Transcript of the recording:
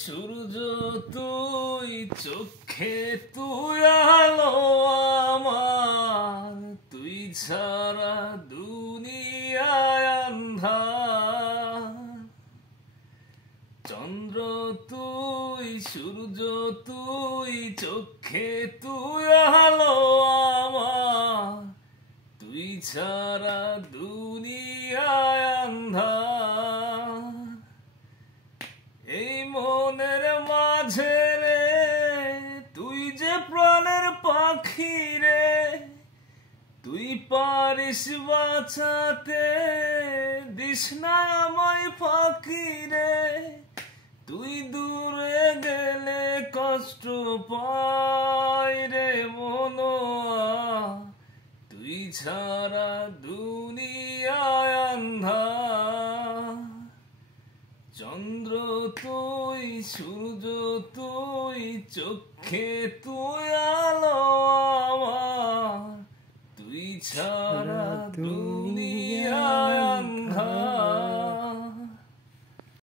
সূর্য তুই চোখে তুই আলো আমার, তুই ছাড়া দুনিয়ায় আন্ধার। চন্দ্র তুই সূর্য তুই চোখে তুই আলো আমার, তুই ছাড়া দুনিয়ায় আন্ধার। এই মনের মাঝে রে তুই যে প্রাণের পাখি রে, তুই পারিস বাঁচাতে, দিস না আমায় ফাঁকি রে। তুই দূরে গেলে কষ্ট পাই রে মনোয়া, তুই ছাড়া দুনিয়ায় আন্ধার। চন্দ্র তুই সূর্য তুই চোখে তুই আলো আমার, তুই ছাড়া